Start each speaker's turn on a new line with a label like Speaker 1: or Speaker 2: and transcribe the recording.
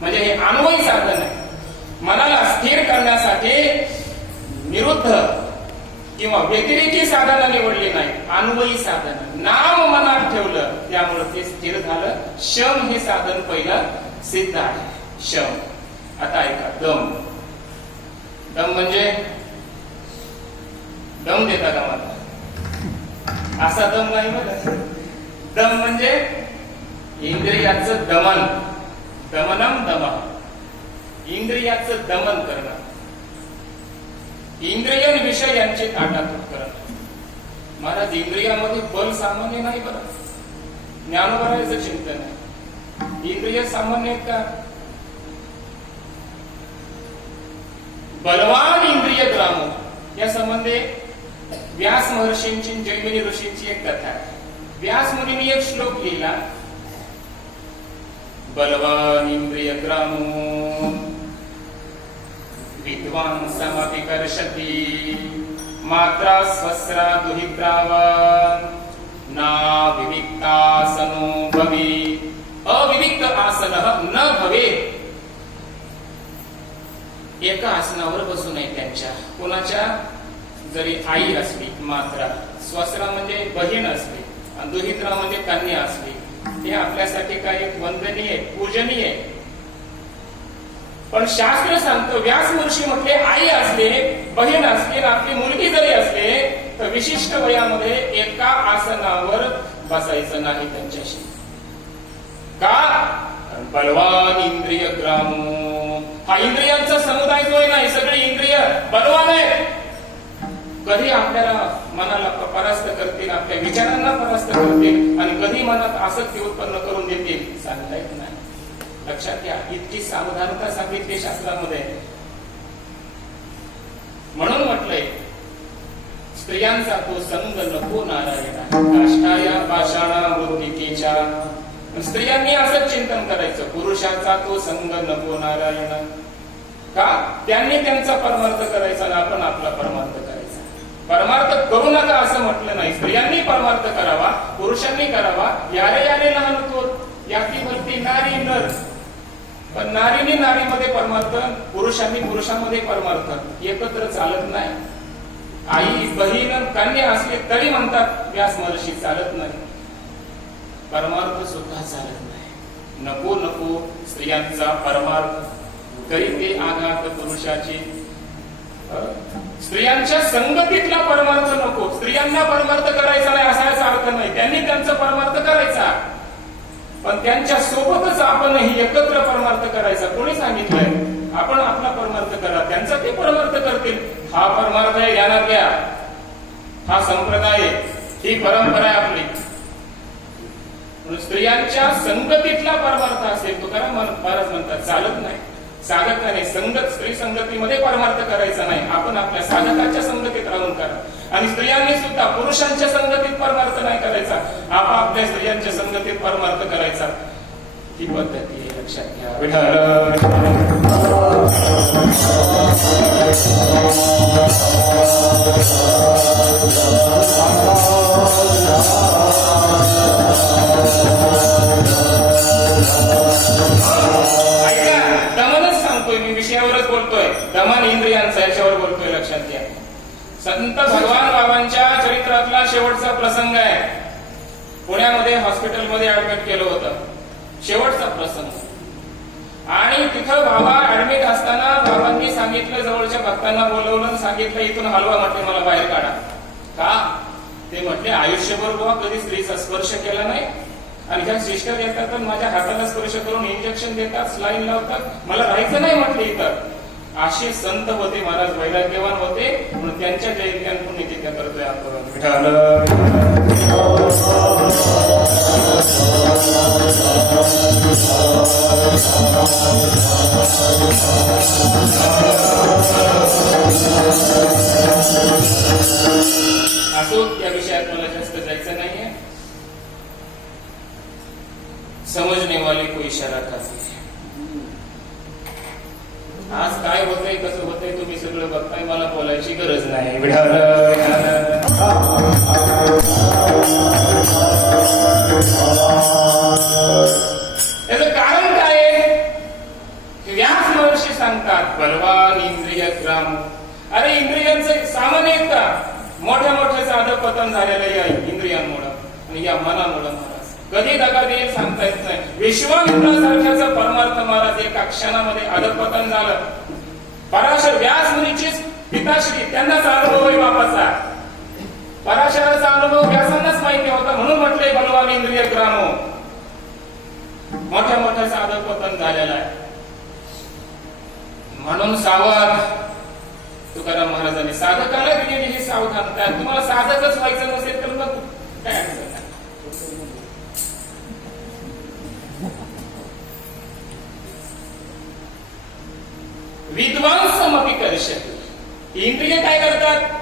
Speaker 1: म्हणजे हे अन्वयी साधन आहे. मनाला स्थिर करण्यासाठी विरुद्ध किंवा व्यतिरेकी साधनं निवडली नाही. अन्वयी साधन. नाम मनात ठेवलं त्यामुळे ते स्थिर झालं. शम हे साधन पहिलं सिद्ध आहे. शम. आता ऐका दम. दम म्हणजे? दम देता का मला असा दम नाही बघा दम म्हणजे इंद्रियाचं दमन. दमनम दमन इंद्रियाचं दमन करणं. इंद्रिय विषय यांचे ताटातूट करणं. महाराज इंद्रियामध्ये बल सामान्य नाही बरं. ज्ञानोबरायचं चिंतन आहे. इंद्रिय सामान्य आहेत का? बलवान इंद्रिय ग्रामो. या संबंधी व्यास महर्षींची जैमिनी ऋषींची एक कथा आहे. व्यास मुनींनी एक श्लोक लिहिला. बलवानिन्द्रियग्रामो विद्वांसमपि कर्षति मात्रा स्वस्रा दुहित्रावान। ना नाविविक्तासनो भवे। अविविक्त आसनः न भवे। एका आसनावर बसू नये त्यांच्या। कोणाच्या? जरी आई असली मात्रा स्वस्रा म्हणजे बहीण असली आणि दुहित्रा म्हणजे कन्या असली हे आपल्यासाठी काय एक वंदनीय पूजनीय. पण शास्त्र सांगतो व्यास वर्षी म्हटले आई असले बहीण असली आपली मुलगी जरी असले तर विशिष्ट वयामध्ये एका आसनावर बसायचं नाही त्यांच्याशी. का? बलवान इंद्रिय ग्रामो हा इंद्रियांचा समुदाय जो आहे ना सगळे इंद्रिय. बलवान आहे कधी आपल्याला मनाला परास्त करतील आपल्या विचारांना परास्त करतील आणि कधी मनात आसक्ती उत्पन्न करून देतील सांगता येत नाही. लक्षात घ्या इतकी सावधानता सांगितली शास्त्रामध्ये. म्हणून म्हटलंय स्त्रियांचा तो संग नको नारायणा. पाषाणा मृत्तिकेच्या स्त्रियांनी असंच चिंतन करायचं पुरुषाचा तो संग नको नारायण. का? त्यांनी त्यांचा परमार्थ करायचा आणि आपण आपला परमार्थ करायचा परमार्थ करू नका असं म्हटलं नाही. स्त्रियांनी परमार्थ करावा पुरुषांनी करावा. यारे यारे लहान होतो. याची भरती नारी नर. पण नारीने नारीमध्ये परमार्थ पुरुषांनी पुरुषांमध्ये परमार्थ. एकत्र चालत नाही. आई बहीण कन्या असले तरी म्हणतात व्यास महर्षी चालत नाही. परमार्थ सुद्धा चालत नाही. नको नको स्त्रियांचा परमार्थ. तरी ते आघात पुरुषाची स्त्रियांच्या संगतीतला परमार्थ नको. स्त्रियांना परमार्थ करायचा नाही असा याचा अर्थ नाही. त्यांनी त्यांचा परमार्थ करायचा. पण त्यांच्या सोबतच आपणही एकत्र परमार्थ करायचा. कोणी सांगितलंय? आपण आपला परमार्थ करा. त्यांचा ते परमार्थ करतील. हा परमार्थ आहे ध्यानात घ्या हा संप्रदाय ही परंपरा आहे आपली. स्त्रियांच्या संगतीतला परमार्थ असेल तुकाराम महाराज म्हणतात चालत नाही. साधकाने नाही संगत स्त्री संगतीमध्ये परमार्थ करायचा नाही. आपण आपल्या साधकाच्या संगतीत राहून करा. आणि स्त्रियांनी सुद्धा पुरुषांच्या संगतीत परमार्थ नाही करायचा. आपापल्या स्त्रियांच्या संगतीत परमार्थ करायचा. ही पद्धती लक्षात घ्या. याच्यावर बोलतोय लक्षात घ्या. संत भगवान बाबांच्या चरित्रातला शेवटचा प्रसंग आहे. पुण्यामध्ये हॉस्पिटलमध्ये ऍडमिट केलं होतं. शेवटचा प्रसंग. आणि तिथं बाबा ऍडमिट असताना बाबांनी सांगितलं जवळच्या भक्तांना बोलवलं सांगितलं इथून हलवा म्हटले मला बाहेर काढा. का? ते म्हटले आयुष्यभर बाबा कधी स्त्रीचा स्पर्श केला नाही. आणि ज्या सिस्टर येतात तर माझ्या हाताला स्पर्श करून इंजेक्शन देतात स्लाईन लावतात. मला राहायचं नाही म्हटले इथं. असे संत होते महाराज वैराग्यवान होते म्हणून त्यांच्या जयंत्यान पुण्यतिथ्या करतोय आपण. असो या विषयात मला जास्त जायचं नाहीये. समजने वाले को इशारा काफी. आज काय होतंय कसं होतंय तुम्ही सगळं बघताय मला बोलायची गरज नाही. त्याचं कारण काय आहे? सांगतात बलवान इंद्रिय ग्राम. अरे इंद्रियांचं सामान्य का मोठ्या मोठ्या साधं पतन झालेलं या इंद्रियांमुळं आणि या मनामुळं. कधी दगा देईल सांगता येत नाही. विश्वामित्रासारख्याच परमार्थ महाराज एका क्षणामध्ये अधपतन झालं. पराशर व्यास मुनीची पिताश्री त्यांनाच अनुभव आहे बापाचा पराशराचा अनुभव व्यासांनाच माहिती होता म्हणून म्हटले बलवान इंद्रिय ग्रामो. मोठ्या मोठ्या साधक पतन झालेला आहे. म्हणून सावध. तुकाराम महाराजांनी साधकाला दिलेली ही सावधानता. तुम्हाला साधकच व्हायचं नसेल तर मग काय? अडचण नाही. विद्वांसमपी करिष्यति इंद्रिय काय करतात